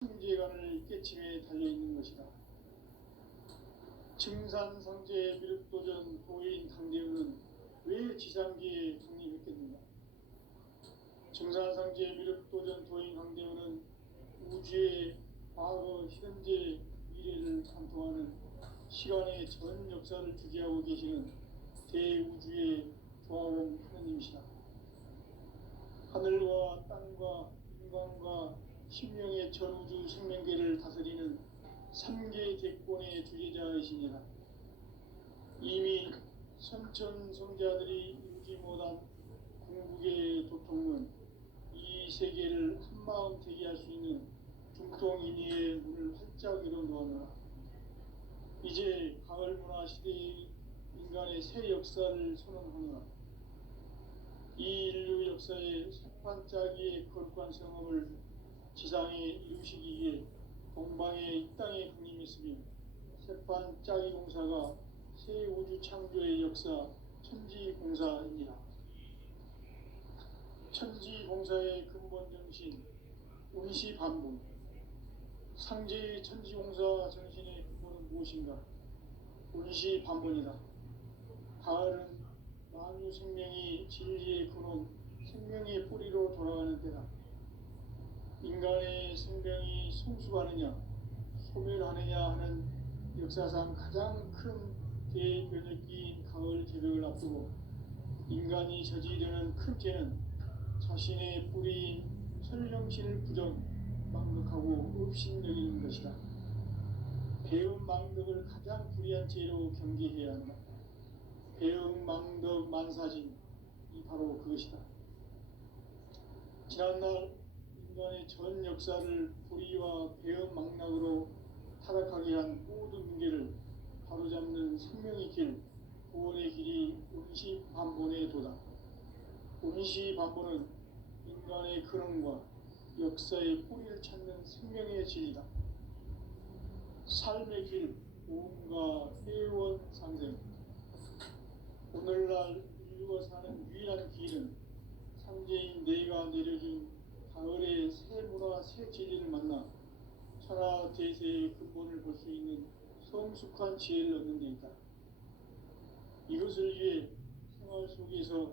승재관을 깨침에 달려있는 것이다. 증산상제 미륵도전 도인 강대우는 왜 지상기에 강림했겠는가? 증산상제 미륵도전 도인 강대우는 우주의 과거, 현재, 미래를 관통하는 시간의 전 역사를 주재하고 계시는 대우주의 조화원 하느님이시다. 하늘과 땅과 인간과 신명의 전우주 생명계를 다스리는 삼계 대권의 주제자이시니라. 이미 선천성자들이 이루지 못한 궁극의 도통은 이 세계를 한마음 되게 할 수 있는 중통인의의 문을 활짝 열어놓았노라. 이제 가을문화 시대의 인간의 새 역사를 선언하노라. 이 인류 역사의 새판짜기의 거룩한 성험을 지상에 이루시기 위해 동방의 이 땅에 강림했으며 새판짜기 공사가 새 우주 창조의 역사 천지공사입니다. 천지공사의 근본 정신 운시반본. 상제의 천지공사 정신의 근본은 무엇인가? 운시반본이다. 가을은 만유 생명이 진리의 근원, 생명의 뿌리로 돌아가는 때다. 인간의 생명이 성숙하느냐, 소멸하느냐 하는 역사상 가장 큰 대변혁기인 가을 개벽을 앞두고 인간이 저지르는 큰 죄는 자신의 뿌리인 설령신을 망덕하고 업신여기는 것이다. 배음 망덕을 가장 불의한 죄로 경계해야 한다. 배음 망덕 만사진이 바로 그것이다. 지난날 인간의 전 역사를 불의와 배음 망락으로 타락하게 한 모든 문제를 바로잡는 생명의 길, 구원의 길이 운시반본의 도다. 운시반본은 인간의 근원과 역사의 뿌리를 찾는 생명의 진리다. 삶의 길, 오음과 회원 상생. 오늘날 인류가 사는 유일한 길은 상제인 내가 내려준 가을의 새 문화, 새 진리를 만나 천하 대세의 근본을 볼 수 있는 성숙한 지혜를 얻는 데 있다. 이것을 위해 생활 속에서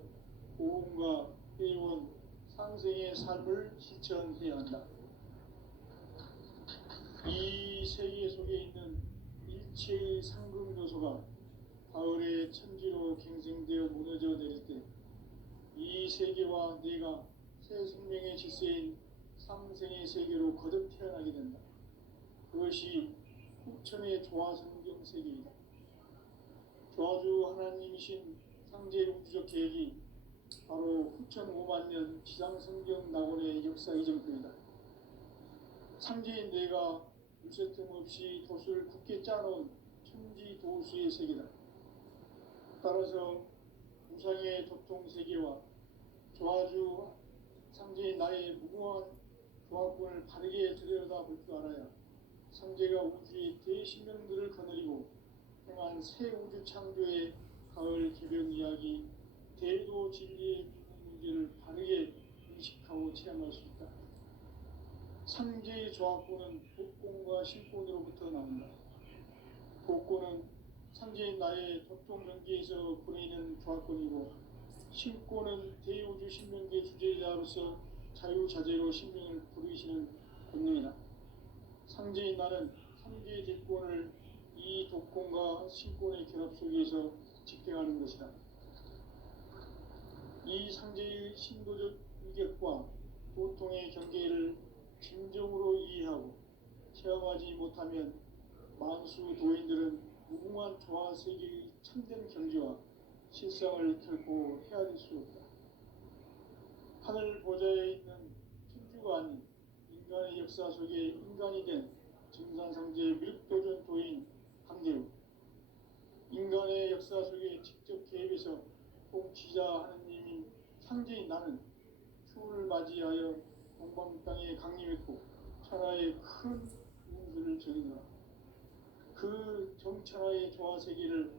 오음과 회원, 상생의 삶을 실천해야 한다. 이 세계 속에 있는 일체의 상금 요소가 가을의 천지로 갱생되어 무너져 내릴 때 이 세계와 내가 새 생명의 질서인 상생의 세계로 거듭 태어나게 된다. 그것이 후천의 조화성경 세계이다. 조화주 하나님이신 상제 우주적 계획이 바로 후천 5만 년 지상성경 낙원의 역사 이정표이다. 상제인 내가 물새틈 없이 돛을 굳게 짜놓은 천지 도수의 세계다. 따라서 우상의 도통 세계와 조화주 상제인 나의 무궁한 조화권을 바르게 들여다볼 줄 알아야 상제가 우주의 대신명들을 거느리고 행한 새 우주 창조의 가을 개변 이야기, 대도 진리의 문제를 바르게 인식하고 체험할 수 있다. 상제의 조화권은 복권과 신권으로부터 나온다. 복권은 상제인 나의 도통 경계에서 보내는 조화권이고, 신권은 대우주 신명계 주제자로서 자유자재로 신명을 부르시는 권능이다. 상제인 나는 상제의 대권을 이 독권과 신권의 결합 속에서 집행하는 것이다. 이 상제의 신도적 위격과 도통의 경계를 진정으로 이해하고 체험하지 못하면 만수 도인들은 무궁한 조화 세계의 참된 경지와 실상을 결코 헤아릴 수 없다. 하늘 보좌에 있는 천주가 아닌 인간의 역사 속에 인간이 된 증산상제 미륵도전 도인 강대우. 인간의 역사 속에 직접 개입해서 통치자 하느님인 상제인 나는 추운을 맞이하여 동방 땅에 강림했고 천하의 큰 운수를 전이노라. 그 정천하의 조화 세계를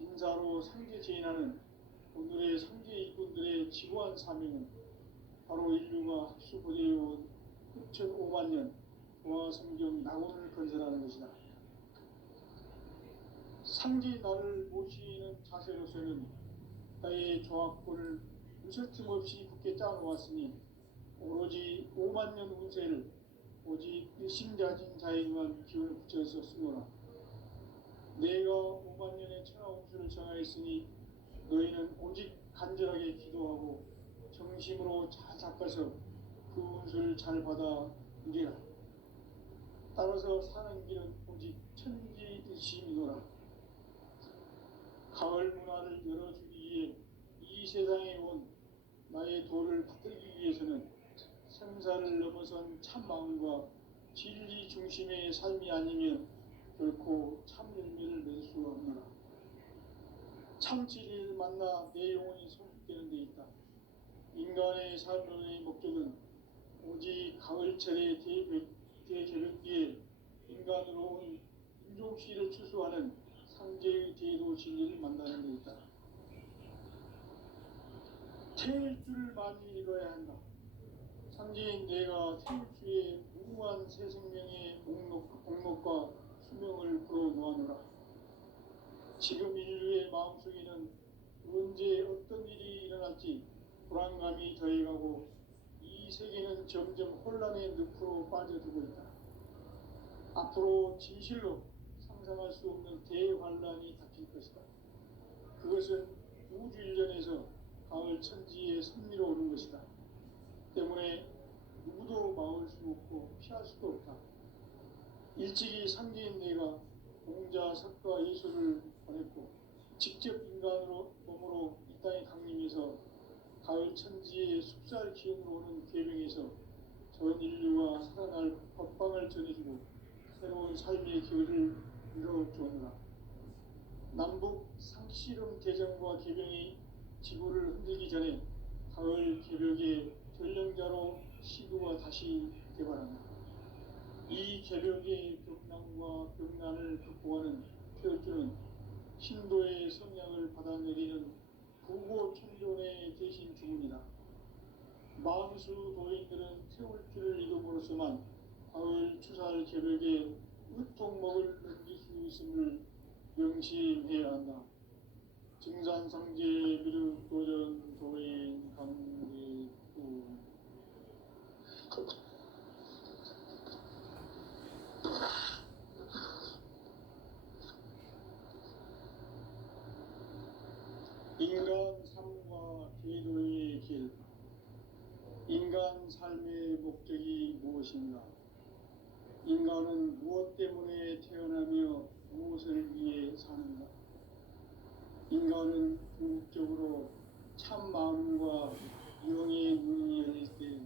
인사로 상제 제인하는 오늘의 상제 일꾼들의 지고한 사명은 바로 인류가 합수부대해온 6,500년 조화 신화 성경 낙원을 건설하는 것이다. 상지 나를 모시는 자세로서는 나의 조합권을 무설틈 없이 굳게 짜놓았으니 오로지 5만 년 운세를 오직 일심자진 자에게만 기운을 붙여서 쓰노라. 내가 5만 년의 천하 운수를 정하였으니 너희는 오직 간절하게 기도하고 정심으로 잘 닦아서 그 운수를 잘 받아 누리라. 따라서 사는 길은 오직 천지일심이노라. 가을 문화를 열어주기 위해 이 세상에 온 나의 도를 받들기 위해서는 생사를 넘어선 참 마음과 진리 중심의 삶이 아니면 결코 참 열매를 맺을 수 없노라. 참 진리를 만나 내 영혼이 성숙되는 데 있다. 인간의 삶의 목적은 오직 가을철의 대개벽기에 인간으로 온 인종씨를 추수하는 상제의 대도 진리를 만나는 데 있다. 태일 줄을 많이 읽어야 한다. 상제인 내가 태일주의 무궁한 새 생명의 목록과 수명을 풀어놓아노라. 지금 인류의 마음속에는 언제 어떤 일이 일어날지 불안감이 더해가고 이 세계는 점점 혼란의 늪으로 빠져들고 있다. 앞으로 진실로 상상할 수 없는 대환란이 닥칠 것이다. 그것은 우주 일전에서 가을 천지의 섭리로 오는 것이다. 때문에 누구도 막을 수 없고 피할 수도 없다. 일찍이 상제인 내가 공자, 석가, 예수를 보냈고 직접 인간으로 몸으로 이 땅에 강림해서 가을 천지의 숲살 기운으로 오는 계명에서 전 인류가 살아날 법방을 전해주고 새로운 삶의 길을 열어주었노라. 남북 상씨름 대전과 계병이 지구를 흔들기 전에 가을 개벽의 전령자로 시도가 다시 개발한다. 이 개벽의 벽난과 벽난을 극복하는 태울주는 신도의 성향을 받아내리는 부고 천존의 대신 주문이다. 만수 도인들은 태울주를 이름으로서만 가을 추살 개벽의 으통목을 넘길 수 있음을 명심해야 한다. 증산상제 미륵도전 도인 강대구 인간 삶과 기도의 길. 인간 삶의 목적이 무엇인가? 인간은 무엇 때문에 태어나며 무엇을 위해 사는가? 인간은 궁극적으로 참 마음과 영의 문이 열릴 때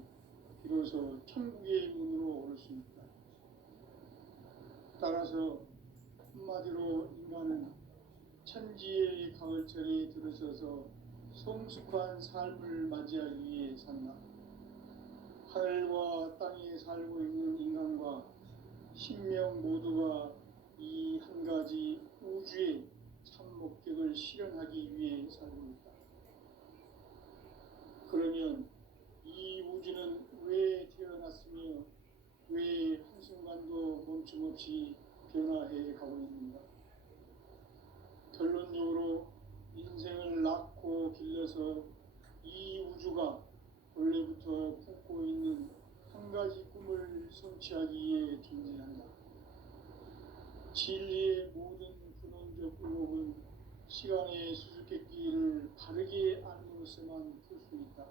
비로소 천국의 문으로 올 수 있다. 따라서 한마디로 인간은 천지의 가을철에 들어서서 성숙한 삶을 맞이하기 위해 산다. 하늘과 땅에 살고 있는 인간과 신명 모두가 이 한 가지 우주의 참 목적을 실현하기 위해 살고 있다. 그러면 이 우주는 왜 태어났으며 왜 한순간도 멈춤없이 변화해 가고 있는가? 결론적으로 인생을 낳고 길러서 이 우주가 원래부터 품고 있는 한 가지 꿈을 성취하기 위해 존재한다. 진리의 모든 근원적 의혹은 시간의 수수께끼를 바르게 알므로서만 풀 수 있다.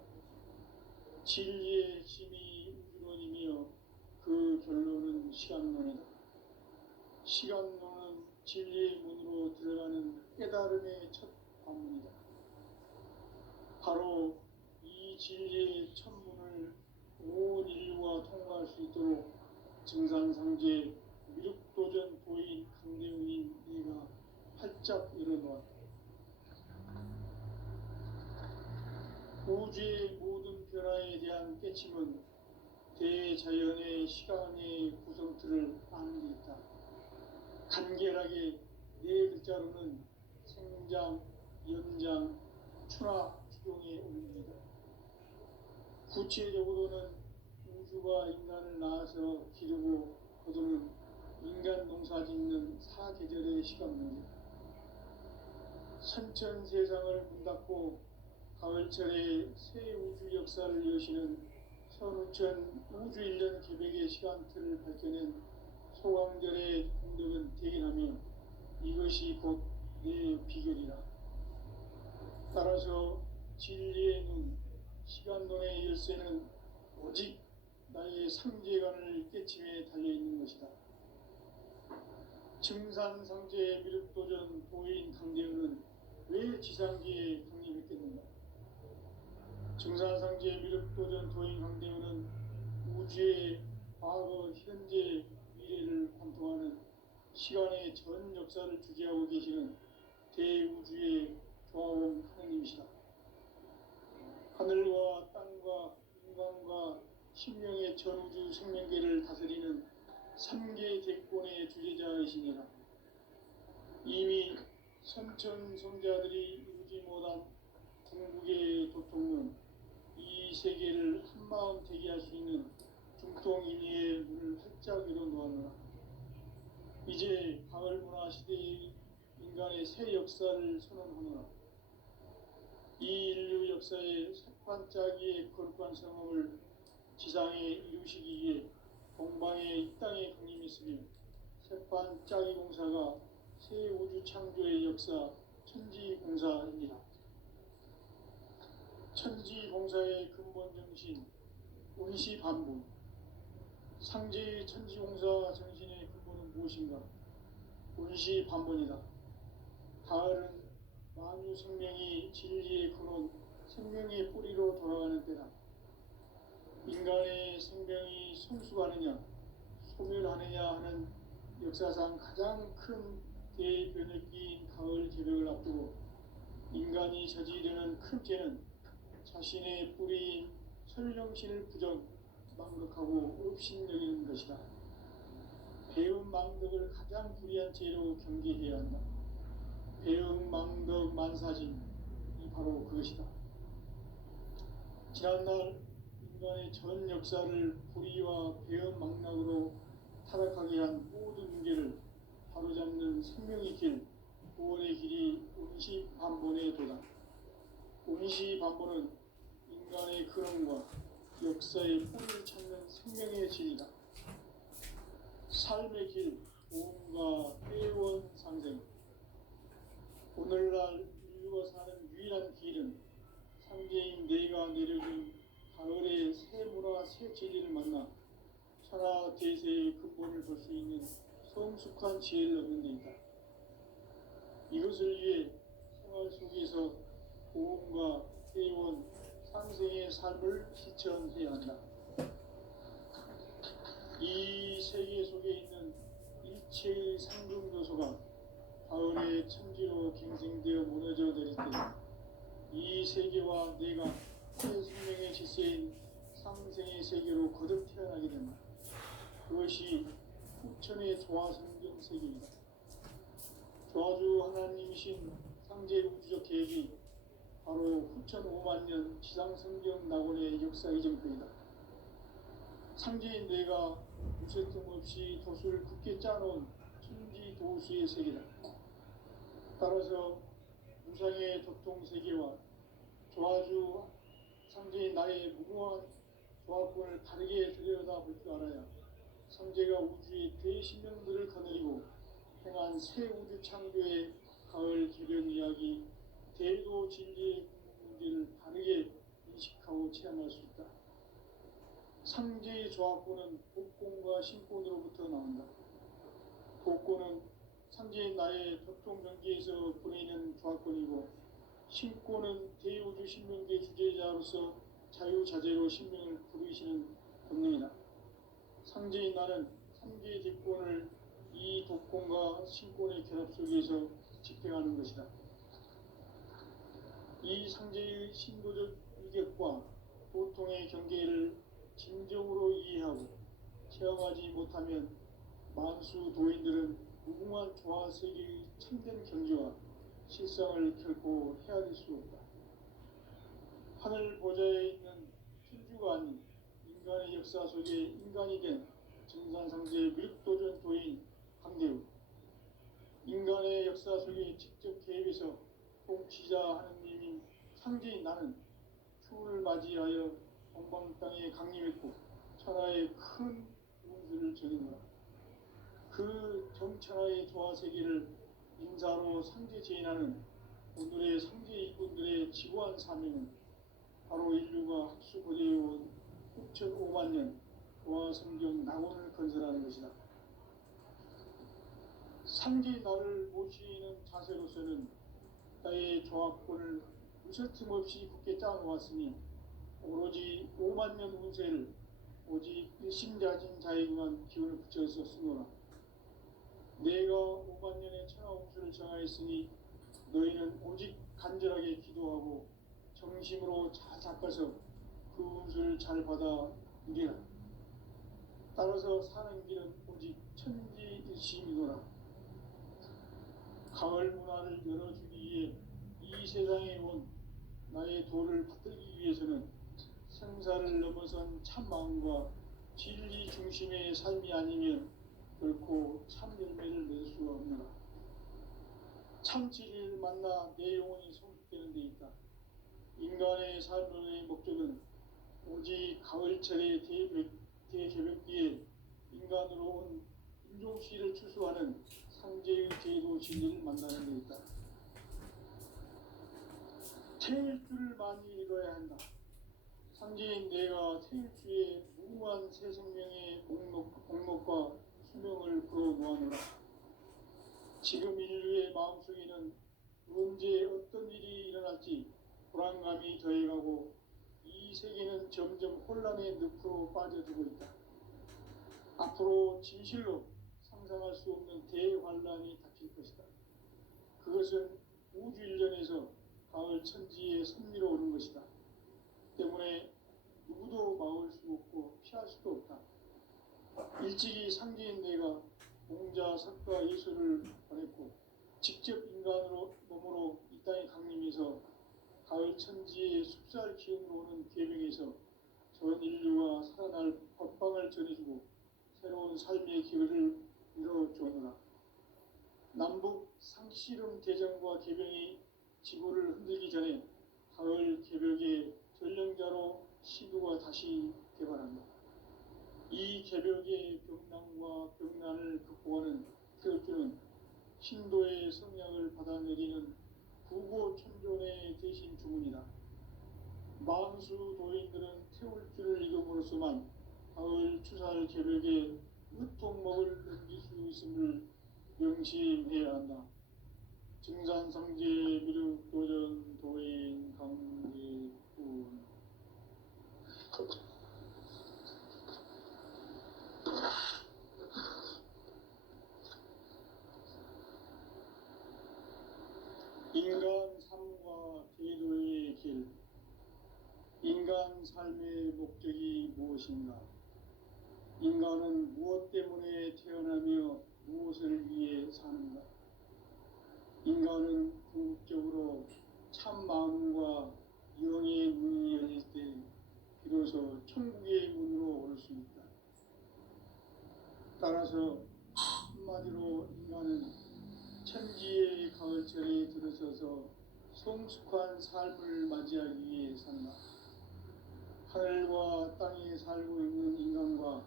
진리의 힘이 우주론이며 그 결론은 시간론이다. 시간론은 진리의 문으로 들어가는 깨달음의 첫 관문이다. 바로 이 진리의 첫 문을 온 인류가 통과할 수 있도록 증산상제 미륵도전 도인 강대웅인 이가 활짝 열어놓았다. 우주의 모든 변화에 대한 깨침은 대자연의 시간의 구성틀을 아는 데 있다. 간결하게 네 글자로는 생장, 연장, 추락, 추종에 올립니다. 구체적으로는 우주가 인간을 낳아서 기르고 거두는 인간 농사 짓는 사계절의 시간입니다. 선천 세상을 문닫고 가을철에 새 우주 역사를 여시는 선우천 우주일년 개백의 시간틀을 밝혀낸 소강절의 공덕은 대견하며 이것이 곧 내 비결이라. 따라서 진리의 눈, 시간론의 열쇠는 오직 나의 상제관을 깨침에 달려있는 것이다. 증산상제 미륵도전 도인 강대현은 왜 지상계에 강림했겠는가? 증산상제 미륵도전 도인 강대현은 우주의 과거, 현재, 미래를 관통하는 시간의 전 역사를 주재하고 계시는 대우주의 조화원 하느님이시다. 하늘과 땅과 인간과 신명의 전우주 생명계를 다스리는 삼계 대권의 주제자이시니라. 이미 선천 성자들이 이루지 못한 궁극의 도통론, 이 세계를 한마음 되게 할 수 있는 중통인의의 문을 활짝 열어놓았노라. 이제 가을 문화 시대의 인간의 새 역사를 선언하노라. 이 인류 역사의 색반짝이의 거룩한 성험을 지상에 이루시기 위해 동방의 이 땅에 강림했으며 색반짝이 공사가 새 우주 창조의 역사 천지공사입니다. 천지공사의 근본 정신 운시반분, 상제의 천지공사 정신의 근본은 무엇인가? 운시반분이다. 가을은 만유 생명이 진리의 근원, 생명의 뿌리로 돌아가는 때다. 인간의 생명이 성숙하느냐, 소멸하느냐 하는 역사상 가장 큰 대변혁기인 가을 개벽을 앞두고 인간이 저지르는 큰 죄는 자신의 뿌리인 설령신을 부정, 망극하고 업신여기는 것이다. 배움 망덕을 가장 불의한 죄로 경계해야 한다. 배움 망덕 만사진이 바로 그것이다. 지난날 인간의 전 역사를 불의와 배움 망락으로 타락하게 한 모든 문제를 바로잡는 생명의 길, 구원의 길이 운시반본의 도다. 운시반본은 인간의 근원과 역사의 뿌리를 찾는 생명의 진리다. 삶의 길, 보험과 회원 상생. 오늘날 인류가 사는 유일한 길은 상제인 내가 내려준 가을의 새 문화, 새 진리를 만나 천하 대세의 근본을 볼 수 있는 성숙한 지혜를 얻는 데 있다. 이것을 위해 생활 속에서 보험과 회원, 상생의 삶을 실천해야 한다. 이 세계 속에 있는 일체의 상금 요소가 가을의 천지로 갱생되어 무너져 내릴 때 이 세계와 내가 새 생명의 질서인 상생의 세계로 거듭 태어나게 된다. 그것이 후천의 조화성경 세계이다. 조화주 하나님이신 상제 우주적 계획이 바로 후천 5만년 지상성경 낙원의 역사 이정표이다. 상제인 내가 무쇠 틈 없이 도수를 굳게 짜놓은 천지 도수의 세계다. 따라서 무상의 도통 세계와 조화주 상제인 나의 무궁한 조화권을 다르게 들여다볼 줄 알아야 상제가 우주의 대신령들을 거느리고 행한 새 우주 창조의 가을 개변 이야기, 대도 진리의 문제를 다르게 인식하고 체험할 수 있다. 상제의 조화권은 복권과 신권으로부터 나온다. 복권은 상제인 나의 도통 경계에서 보내는 조화권이고, 신권은 대우주 신명계 주제자로서 자유자재로 신명을 부르시는 권능이다. 상제인 나는 상계의 대권을 이 독권과 신권의 결합 속에서 집행하는 것이다. 이 상제의 신도적 위격과 보통의 경계를 진정으로 이해하고 체험하지 못하면 만수 도인들은 무궁한 조화세계의 참된 경지와 실상을 결코 헤아릴 수 없다. 하늘 보좌에 있는 천주가 아닌 인간의 역사 속에 인간이 된 증산상제 미륵도전 도인 강대우. 인간의 역사 속에 직접 개입해서 통치자 하느님인 상제인 나는 추운을 맞이하여 동방 땅에 강림했고 천하의 큰 운수를 전했노라. 그 정천하의 조화 세계를 인사로 상제 제인하는 오늘의 상제 일꾼들의 지고한 사명은 바로 인류가 학수고대해온 6,500만 년 조화 성경 낙원을 건설하는 것이다. 상제 나를 모시는 자세로서는 나의 조합권을 무설틈 없이 굳게 짜놓았으니 오로지 5만 년 운세를 오직 일심자진 자에게만 기운을 붙여서 쓰노라. 내가 5만 년의 천하 운수를 정하였으니 너희는 오직 간절하게 기도하고 정심으로 잘 닦아서 그 운수를 잘 받아 누리라. 따라서 사는 길은 오직 천지일심이노라. 가을 문화를 열어주기 위해 이 세상에 온 나의 도를 받들기 위해서는 생사를 넘어선 참 마음과 진리 중심의 삶이 아니면 결코 참 열매를 낼 수가 없노라. 참 진리를 만나 내 영혼이 성숙되는 데 있다. 인간의 삶의 목적은 오직 가을철의 대개벽기에 인간으로 온 인종시를 추수하는 상제의 제도 진리를 만나는 데 있다. 태일주를 많이 읽어야 한다. 상제인 내가 태일주의 무궁한 새 생명의 목록과 수명을 풀어놓아노라. 지금 인류의 마음속에는 언제 어떤 일이 일어날지 불안감이 더해가고 이 세계는 점점 혼란의 늪으로 빠져들고 있다. 앞으로 진실로 상상할 수 없는 대환란이 닥칠 것이다. 그것은 우주 일련에서 가을 천지에 섭리로 오는 것이다. 때문에 누구도 막을 수 없고 피할 수도 없다. 일찍이 상제인 내가 공자, 석가, 예수를 보냈고 직접 인간으로 몸으로 이 땅에 강림해서 가을 천지의 숲살 기운으로 오는 계명에서 전 인류가 살아날 법방을 전해주고 새로운 삶의 길을 열어주노라. 남북 상씨름 대전과 개병이 지구를 흔들기 전에 가을 개벽의 전령자로 시두가 다시 개발한다. 이 개벽의 병난과 병난을 극복하는 태울주는 신도의 성량을 받아내리는 구고천존의 대신 주문이다. 만수 도인들은 태울주를 읽음으로써만 가을 추살 개벽의 으통목을 넘길 수 있음을 명심해야 한다. 증산상제 미륵도전 도인 강대군. 인간 삶과 제도의 길. 인간 삶의 목적이 무엇인가? 인간은 무엇 때문에 태어나며 무엇을 위해 사는가? 인간은 궁극적으로 참 마음과 영의 문이 열릴 때 비로소 천국의 문으로 올 수 있다. 따라서 한마디로 인간은 천지의 가을철에 들어서서 성숙한 삶을 맞이하기 위해 산다. 하늘과 땅에 살고 있는 인간과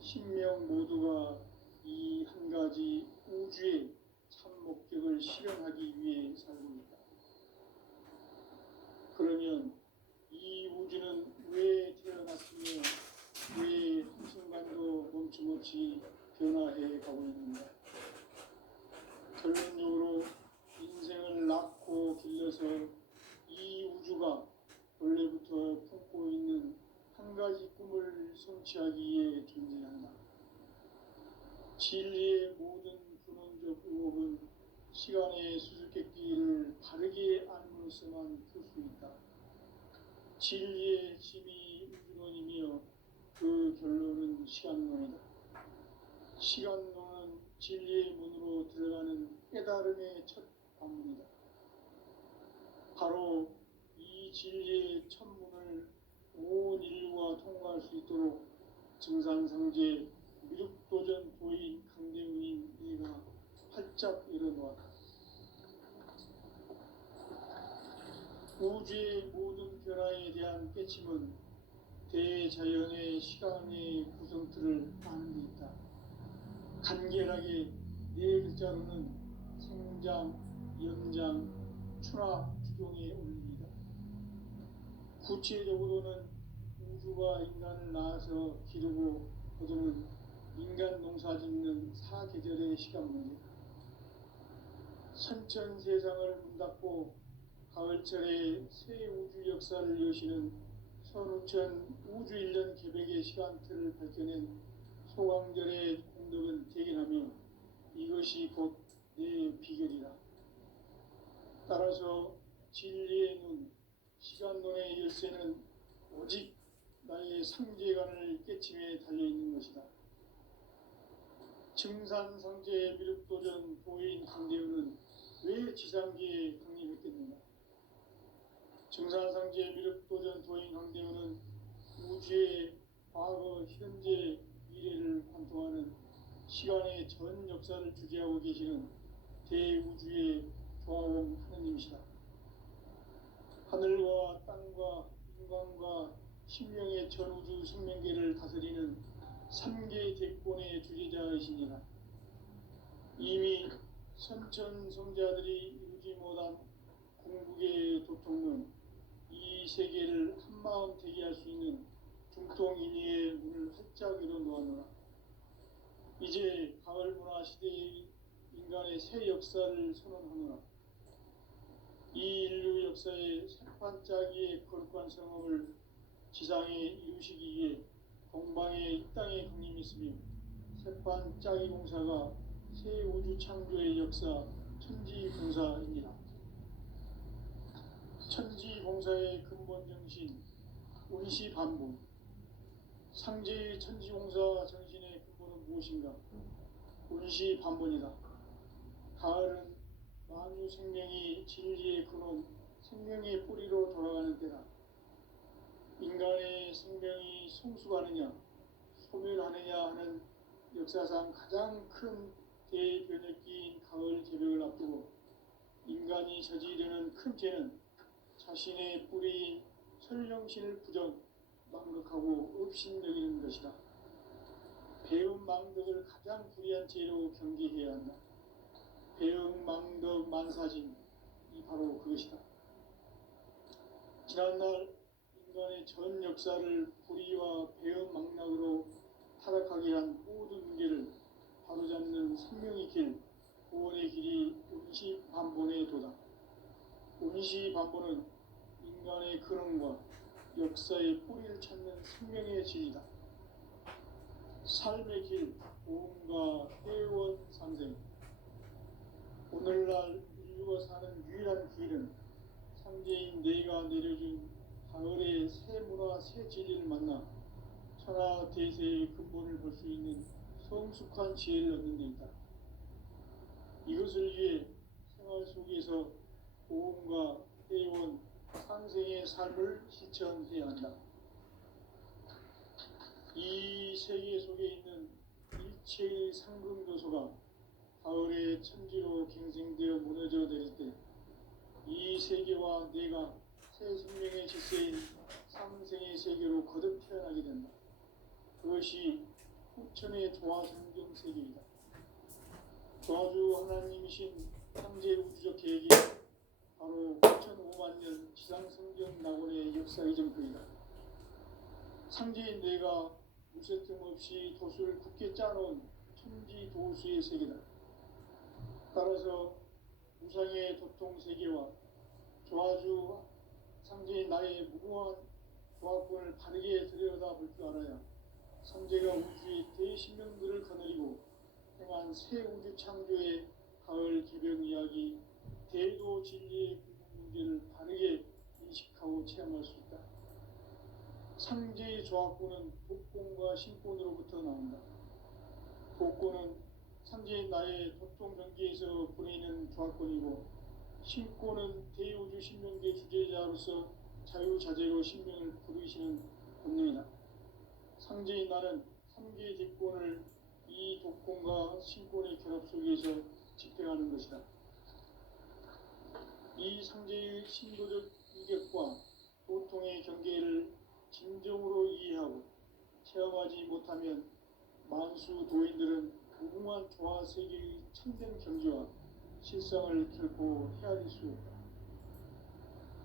신명 모두가 이 한 가지 우주의 참 목적을 실현하기 위해 살고 있다. 그러면 이 우주는 왜 태어났으며 왜 한순간도 멈춤없이 변화해 가고 있는가? 결론적으로 인생을 낳고 길러서 이 우주가 원래부터 품고 있는 한 가지 꿈을 성취하기 위해 존재한다. 진리의 모든 근원적 의혹은 시간의 수수께끼를 바르게 알므로써만 풀 수 있다. 진리의 핵심이 우주론이며 그 결론은 시간론이다. 시간론은 진리의 문으로 들어가는 깨달음의 첫 관문이다. 바로 이 진리의 첫 문을 온 인류가 통과할 수 있도록 증산상제 미륵도전 도인 강대훈인 네가 활짝 일어놓았다. 우주의 모든 변화에 대한 깨침은 대자연의 시간의 구성틀을 아는 데 있다. 간결하게 네 글자로는 생장, 연장, 추나 주종에 올립니다. 구체적으로는 우주가 인간을 낳아서 기르고 거두는 인간 농사 짓는 사계절의 시간 문제, 선천 세상을 문닫고 가을철에 새 우주 역사를 여시는 선우천 우주 1년 개백의 시간틀을 밝혀낸 소강절의 공덕은 대견하며 이것이 곧 내 비결이다. 따라서 진리의 눈, 시간론의 열쇠는 오직 나의 상제관을 깨침에 달려있는 것이다. 증산상제의 미륵도전 도인 강대훈은 왜 지상기에 강림했겠는가? 증산상제의 미륵도전 도인 강대훈은 우주의 과거, 현재, 미래를 관통하는 시간의 전 역사를 주재하고 계시는 대우주의 조화원 하느님이시다. 하늘과 땅과 인간과 신명의 전우주 생명계를 다스리는 3개 대권의 주재자이시니라. 이미 선천성자들이 이루지 못한 궁극의 도통론, 이 세계를 한마음 되게 할 수 있는 중통인의의 문을 활짝 열어놓았노라. 이제 가을 문화 시대의 인간의 새 역사를 선언하노라. 이 인류 역사의 새판짜기의 거룩한 성업을 지상에 이루시기 위해 동방의 이 땅에 강림했으며 새판짜기 공사가 새 우주 창조의 역사 천지공사입니다. 천지공사의 근본 정신 운시반복, 상제의 천지공사 정신의 근본은 무엇인가? 운시반복이다. 가을은 만유 생명이 진리의 근원, 생명의 뿌리로 돌아가는 때다. 인간의 생명이 성숙하느냐, 소멸하느냐 하는 역사상 가장 큰 대변혁기인 가을 개벽을 앞두고 인간이 저지르는 큰 죄는 자신의 뿌리인 설령신을 부정, 망극하고 업신여기는 것이다. 배움 망덕을 가장 불의한 죄로 경계해야 한다. 배움 망덕 만사진, 이 바로 그것이다. 지난날 인간의 전 역사를 불의와 배움 망락으로 타락하게 한 모든 문제를 바로잡는 생명의 길, 구원의 길이 운시반본의 도다. 운시반본은 인간의 근원과 역사의 뿌리를 찾는 생명의 진리다. 삶의 길, 보험과 회원 상생. 오늘날 인류가 사는 유일한 길은 상제인 내가 내려준 가을의 새 문화, 새 진리를 만나 천하 대세의 근본을 볼 수 있는 성숙한 지혜를 얻는 데 있다. 이것을 위해 생활 속에서 보험과 회원, 상생의 삶을 실천해야 한다. 이 세계 속에 있는 일체의 상금 요소가 가을의 천지로 갱생되어 무너져 내릴 때 이 세계와 내가 새 생명의 질서인 상생의 세계로 거듭 태어나게 된다. 그것이 후천의 조화성경 세계이다. 조화주 하나님이신 상제 우주적 계획이 바로 9,500년 지상성경 낙원의 역사의 정표이다. 상제인 내가 무쇠 틈 없이 도수를 굳게 짜놓은 천지 도수의 세계다. 따라서 무상의 도통 세계와 조화주 상제인 나의 무궁한 조화권을 바르게 들여다볼 줄 알아야 상제가 우주의 대신명들을 거느리고 행한 새 우주 창조의 가을 개벽 이야기, 대도 진리의 궁극 문제를 바르게 인식하고 체험할 수 있다. 상제의 조화권은 복권과 신권으로부터 나온다. 복권은 상제인 나의 도통 경계에서 보내는 조화권이고, 신권은 대우주 신명계 주제자로서 자유자재로 신명을 부르시는 본능이다. 상제인 나는 3개의 대권을 이 독권과 신권의 결합 속에서 집행하는 것이다. 이 상제의 신도적 인격과 도통의 경계를 진정으로 이해하고 체험하지 못하면 만수 도인들은 무궁한 조화 세계의 참된 경지와 실상을 결코 헤아릴 수 없다.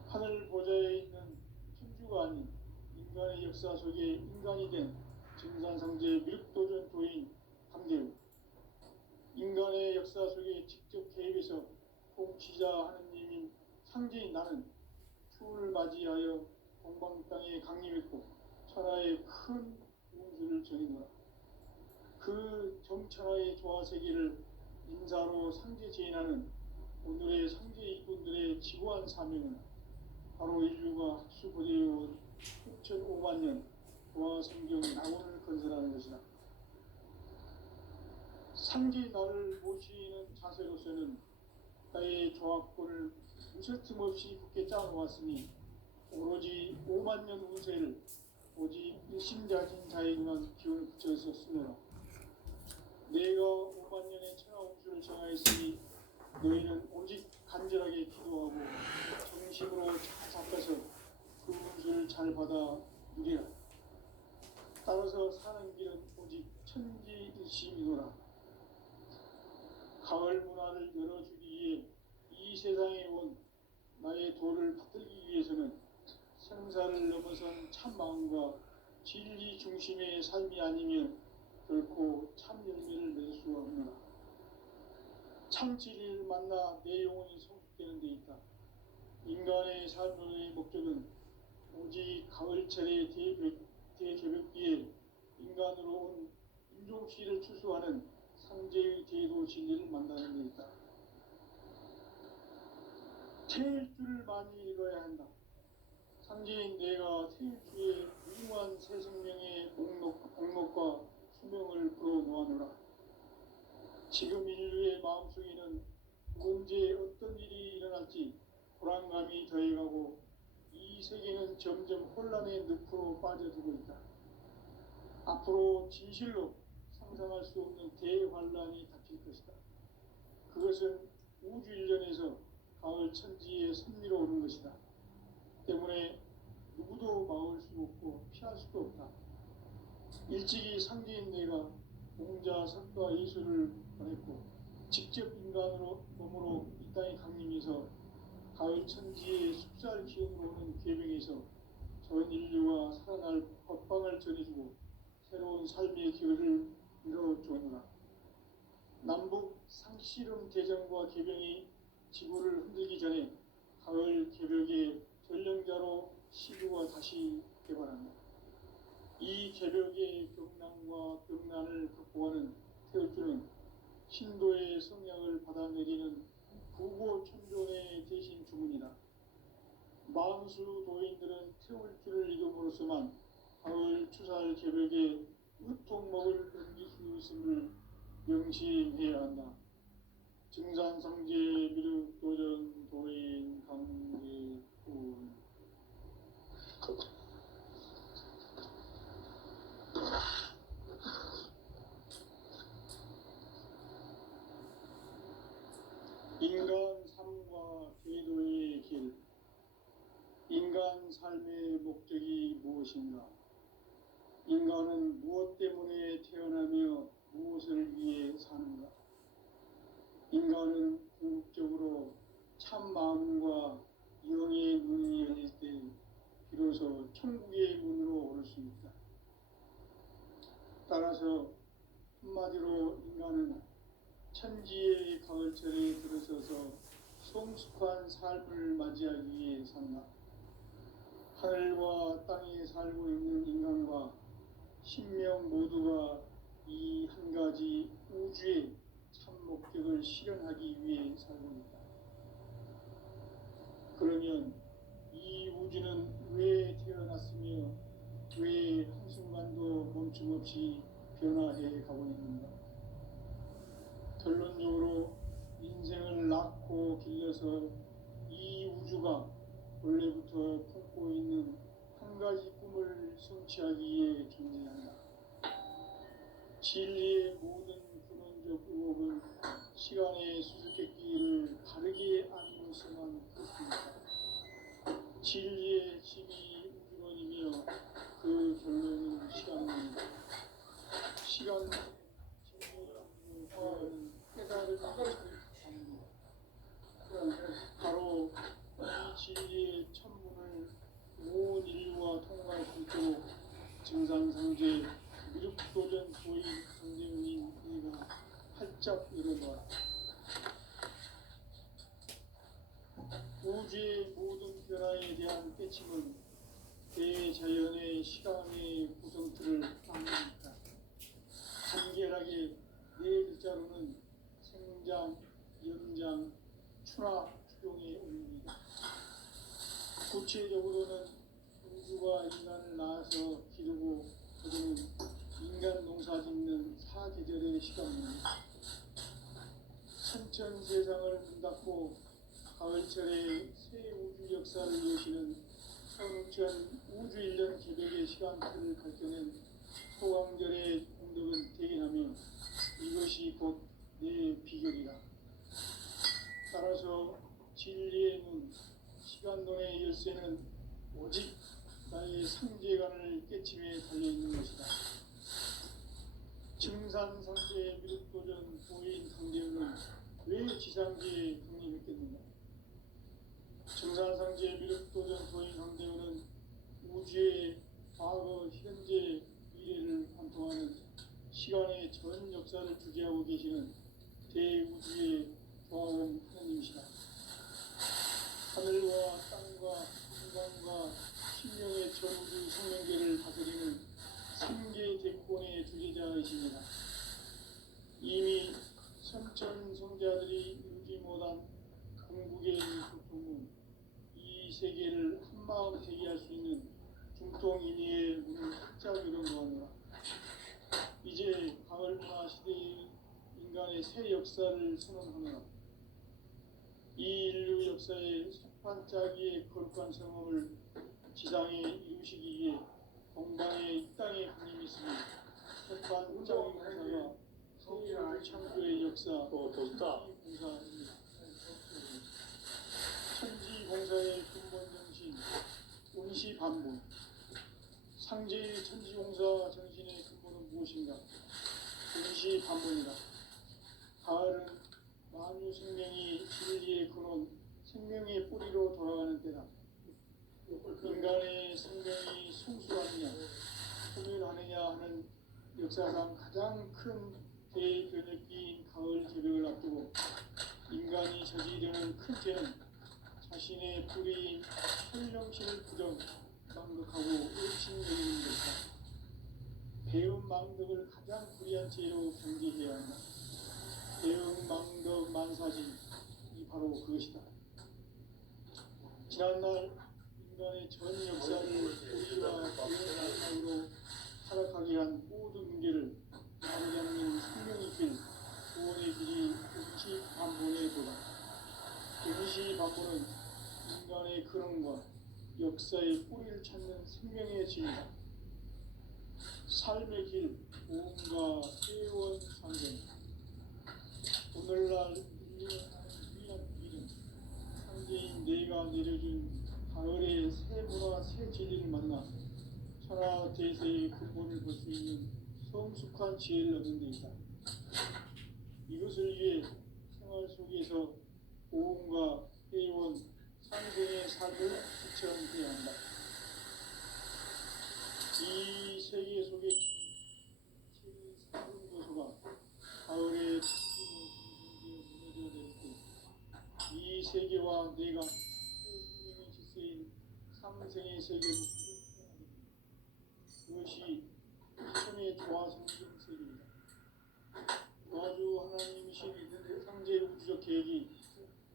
하늘 보좌에 있는 천주가 아닌 인간의 역사 속에 인간이 된 증산상제 미륵도전 도인 강대우, 인간의 역사 속에 직접 개입해서 통치자 하느님인 상제인 나는 추운을 맞이하여 동방 땅에 강림했고 천하의 큰 운수를 정해노라. 그 정천하의 조화세계를 인사로 상제 제인하는 오늘의 상제 이분들의 지고한 사명은 바로 인류가 학수고대해온 6,500만 년 조화성경 낙원을 건설하는 것이다. 상제 나를 모시는 자세로서는 나의 조합권을 무쇠틈 없이 굳게 짜놓았으니 오로지 5만 년 운세를 오직 일심자진 자에게만 기운을 붙여서 쓰노라. 내가 5만 년의 천하 운수를 정하였으니 너희는 오직 간절하게 기도하고 정심으로 잘 잡아서 그 운수를 잘 받아 누리라. 따라서 사는 길은 오직 천지일심이노라. 가을 문화를 열어주기 위해 이 세상에 온 나의 도를 받들기 위해서는 생사를 넘어선 참 마음과 진리 중심의 삶이 아니면 결코 참 열매를 맺을 수가 없노라. 참 진리를 만나 내 영혼이 성숙되는 데 있다. 인간의 삶의 목적은 오직 가을철의 대개벽기에 인간으로 온 인종시를 추수하는 상제의 제도 진리를 만나는 데 있다. 태일주를 많이 읽어야 한다. 상제인 내가 태일주의 무궁한 새 생명의 목록과 수명을 불어놓아노라. 지금 인류의 마음속에는 언제 어떤 일이 일어날지 불안감이 더해가고 이 세계는 점점 혼란의 늪으로 빠져들고 있다. 앞으로 진실로 상상할 수 없는 대환란이 닥칠 것이다. 그것은 우주 일련에서 가을 천지의 섭리로 오는 것이다. 때문에 누구도 막을 수 없고 피할 수도 없다. 일찍이 상제인 내가 공자, 석가, 예수를 보냈고 직접 인간으로 몸으로 이 땅에 강림해서 가을 천지의 숲살 기운으로 오는 계명에서 전 인류가 살아날 법방을 전해주고 새로운 삶의 기회를 이뤄주노라. 남북 상씨름 대전과 개병이 지구를 흔들기 전에 가을 개벽의 전령자로 시주가 다시 개발한다. 이 개벽의 경난과 병난을 극복하는 태울주는 신도의 성약을 받아내리는 부고천존의 대신 주문이다. 만수 도인들은 태울주를 이름으로서만 가을 추살 개벽의 의통목을 넘길 수 있음을 명심해야 한다. 증산상제 미륵도전 도인 강제군. 인간 삶과 제도의 길. 인간 삶의 목적이 무엇인가? 인간은 무엇 때문에 태어나며 무엇을 위해 사는가? 인간은 궁극적으로 참 마음과 영의 문이 열릴 때 비로소 천국의 문으로 오를 수 있다. 따라서 한마디로 인간은 천지의 가을철에 들어서서 성숙한 삶을 맞이하기 위해 산다. 하늘과 땅에 살고 있는 인간과 신명 모두가 이 한 가지 우주의 참 목적을 실현하기 위해 살고 있다. 그러면 이 우주는 왜 태어났으며 왜 한순간도 멈춤없이 변화해 가고 있는가? 결론적으로 인생을 낳고 길러서 이 우주가 원래부터 품고 있는 한 가지 꿈을 성취하기 위해 존재한다. 진리의 모든 근원적 의혹은 시간의 수수께끼를 바르게 안으로서만 그렇습니다. 진리의 힘이 우주론이며 그 결론은 시간론입니다. 시간 진리의 구원은 깨달음이 전합니다. 바로 이 진리의 천문을 온 인류와 통할 수 있도록 증산상제 미륵도전 도인 강대문인 이가 활짝 일어나 우주의 모든 변화에 대한 깨침은 대자연의 시간의 구성틀을 막습니다. 간결하게 네 글자로는 생장, 연장, 추나 추종에 올립니다. 구체적으로는 우주가 인간을 낳아서 기르고 거두는 인간 농사 짓는 사계절의 시간입니다. 천천 세상을 문 닫고 가을철에 새 우주 역사를 여시는 선우천 우주 1년 개벽의 시간틀을 밝혀낸 소강절의 공덕은 대견하며 이것이 곧 내 비결이라. 따라서 진리의 문, 시간론의 열쇠는 오직 나의 상제관을 깨침에 달려있는 것이다. 증산상제의 미륵도전 보인 강대훈은 왜 지상계에 독립했겠는가? 증산상제의 미륵도전 보인 강대훈은 우주의 과거, 현재, 미래를 관통하는 시간의 전 역사를 주재하고 계시는 대우주의 조화원 하나님이시다. 하늘과 땅과 인간과 신령의 전우주 생명계를 다스리는 생계 대권의 주제자이십니다. 이미 선천성자들이 이루지 못한 궁극의 소통은 이 세계를 한마음 되게 할 수 있는 중통인의의 문을 활짝 열어놓았노라. 이제 가을문화 시대의 인간의 새 역사를 선언하노라. 이 인류 역사의 석판짜기의 거룩한 성험을 지상에 이루시기 위해 동방의 이 땅에 강림이 있으니 석판짜기 공사가 서울 창조의 역사 천지공사입니다. 천지공사의 근본 정신 운시반문. 상제의 천지공사 정신의 근본은 무엇인가? 운시반문이다. 가을은 만유 생명이 진리의 근원, 생명의 뿌리로 돌아가는 때다. 인간의 생명이 성숙하느냐, 소멸하느냐 하는 역사상 가장 큰 대변혁기인 가을 개벽을 앞두고 인간이 저지르는 큰 죄는 자신의 뿌리인 현령신을 부정, 망덕하고 의심여기는 것이다. 배운 망덕을 가장 불의한 죄로 경계해야 한다. 배운 망덕 만사진이 바로 그것이다. 지난날 인간의 전 역사를 우리와 배운 타락하게 한 모든 문제를 바로잡는 생명의 길, 구원의 길이 운시반문에 보다. 운시반문은 인간의 근원과 역사의 뿌리를 찾는 생명의 진리다. 삶의 길, 모험과 회원 상경. 오늘날 인류의 유일한 길은 상제인 내가 내려준 가을의 새 문화, 새 진리를 만나 천하 대세의 근본을 볼 수 있는 성숙한 지혜를 얻는 데 있다. 이것을 위해 생활 속에서 모험과 회원, 상생의 삶을 실천해야 한다. 이 세계 속에 제3 요소가 가을의 무너져 내릴 때, 이 세계와 내가 새 생명의 질서인 삼생의 세계로 그것이 천의 조화 성경 세계입니다. 도와주 하나님이신 상제 우주적 계획이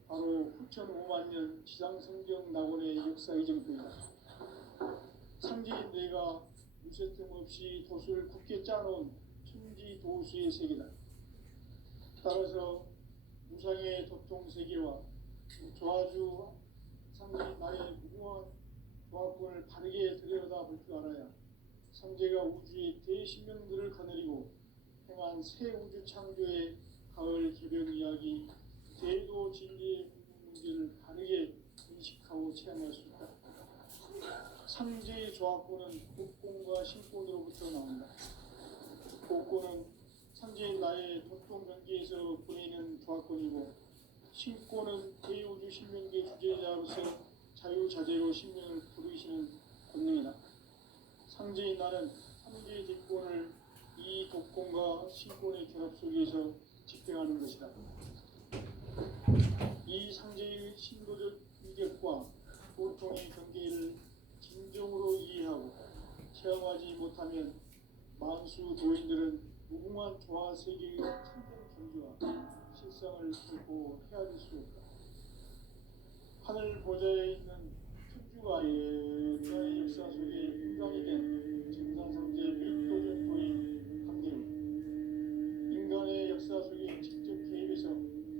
바로 9,500만 년 지상 성경 낙원의 역사 이정표이다. 상제인 내가 무쇠 틈 없이 도수를 굳게 짜놓은 천지 도수의 세계다. 따라서 무상의 도통 세계와 조화주 상제인 나의 무궁한 조합권을 바르게 들여다볼 줄 알아야 상제가 우주의 대신명들을 거느리고 행한 새 우주 창조의 가을 개벽 이야기, 대도 진리의 문제를 바르게 인식하고 체험할 수 있다. 상제의 조합구는 복권과 신권으로부터 나온다. 복권은 상제의 나의 도통 경계에서 보내는 조합권이고, 신권은 대우주 신명계 주제자로서 자유자재로 신명을 부르시는 권능이다. 상제의 나는 상제의 뒷권을 이 독권과 신권의 결합 속에서 집행하는 것이다. 이 상제의 신도적 위력과 보통의 경계를 진정으로 이해하고 체험하지 못하면 만수 도인들은 무궁한 조화 세계의 참된 경지와 실상을 결코 헤아릴 수 없다. 하늘 보좌에 있는 천주가의 역사 속에 인간이 된 증산상제 밀도적 도인 강대우, 인간의 역사 속에 직접 개입해서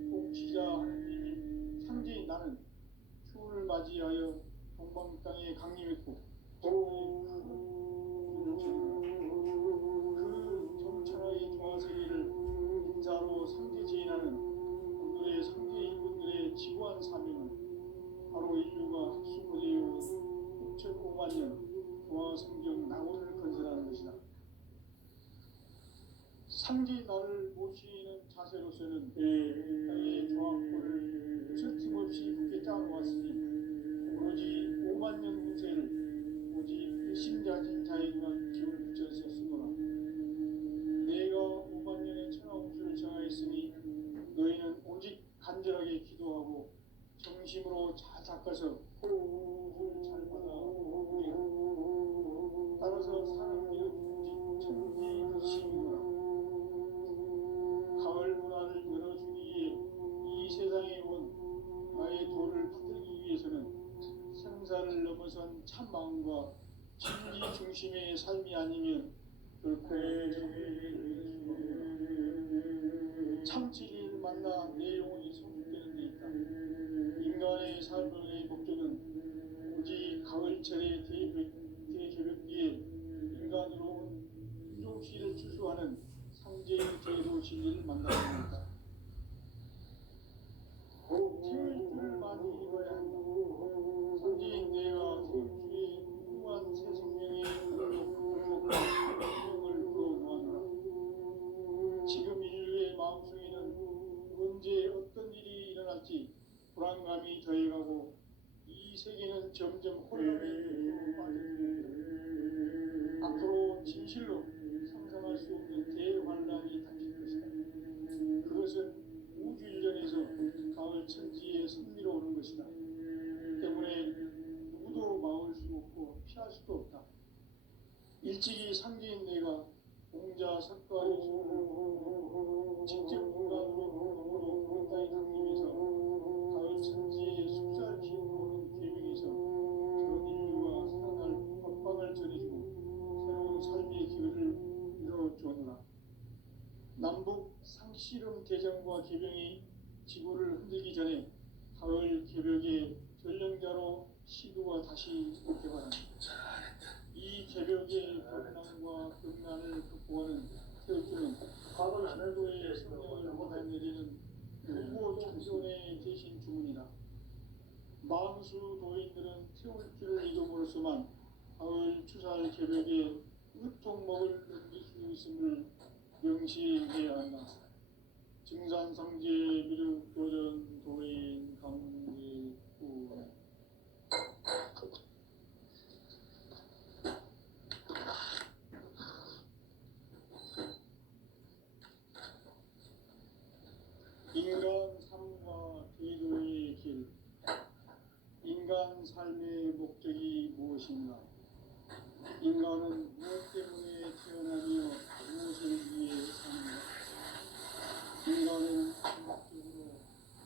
통치자 하느님인 상제인 나는 추운을 맞이하여 동방 땅에 강림했고 그 정찰의 조화세계를 인자로 상제지인하는 오늘의 상제인분들의 지구한 사명은 바로 인류가 수고되어 6,5만 년 동화 성경 낙원을 건설하는 것이다. 상제의 나를 모시는 자세로서는 땅의 조합권을 틀림없이 굳게 짜놓았으니 오로지 5만 년 운세를 오직 일심자진자에만 기운을 붙여서 쓰노라. 내가 5만 년의 천하 운수를 정하였으니 너희는 오직 간절하게 기도하고 정심으로 잘 닦아서 운수를 잘 받아 오리라. 따라서 사는 길은 오직 천지의 뜻이니라. 가을 문화를 열어주기 위해 이 세상에 온 나의 도를 받들기 위해서는 생사를 넘어선 참 마음과 진리 중심의 삶이 아니면 결코 참 진리를 만나 내 영혼이 성숙되는 데 있다. 인간의 삶의 목적은 오직 가을철의 대개벽기에 인간으로 온 인종시를 추수하는 상제의 제도 진리를 만나는 것이다. 태울 줄 많이 읽어야 한다. 상제인 내가 태울주의 무한 새 생명의 생명을 불어모아노라. 지금 인류의 마음속에는 언제 어떤 일이 일어날지 불안감이 더해가고 이 세계는 점점 혼란의 굴로 빠져들고 앞으로 진실로 상상할 수 없는 대환란이 닥칠 것이다. 그것은 우주 일전에서 가을 천지에 선미로 오는 것이다. 때문에 누구도 막을 수 없고 피할 수도 없다. 일찍이 상제인 내가 공자 석가의 소를 직접 인간으로 땅에 강림해서 가을 천지에 숙사를 키우는 계명에서 전 인류가 살아날 법방을 전해주고 새로운 삶의 기회를 이뤄주었노라. 남북 상씨름 대전과 개병이 지구를 흔들기 전에 가을 개벽의 전령자로 시도가 다시 개발한다. 이 개벽의 경난과 경난을 극복하는 태극기는 한도의 성령을 받아내리는 국보 찬송의 대신 주문이다. 만수 도인들은 태울기를 이름으로서만 가을 추살 개벽에 으통목을 넘길 수 있음을 명시해야 한다. 증산상제 미륵 도전 도인 강제구 인간 삶과 대도의 길. 인간 삶의 목적이 무엇인가? 인간은 무엇 때문에 태어나며 무엇을 위해 사는가? 인간은 궁극적으로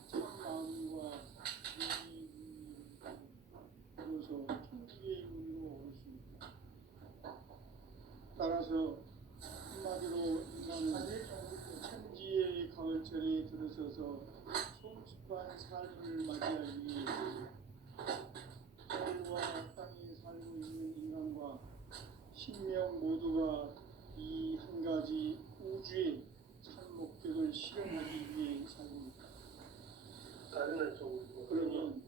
참 마음과 이로서 천국의 문으로 오를 수 있다. 따라서 한마디로 인간은 천지의 가을철에 들어서서 성숙한 삶을 맞이하기 위해 하늘과 땅에 살고 있는 인간과 신명 모두가 이 한 가지 우주의 실현하기 위해 삶입니다. 가능한 정도. 그러면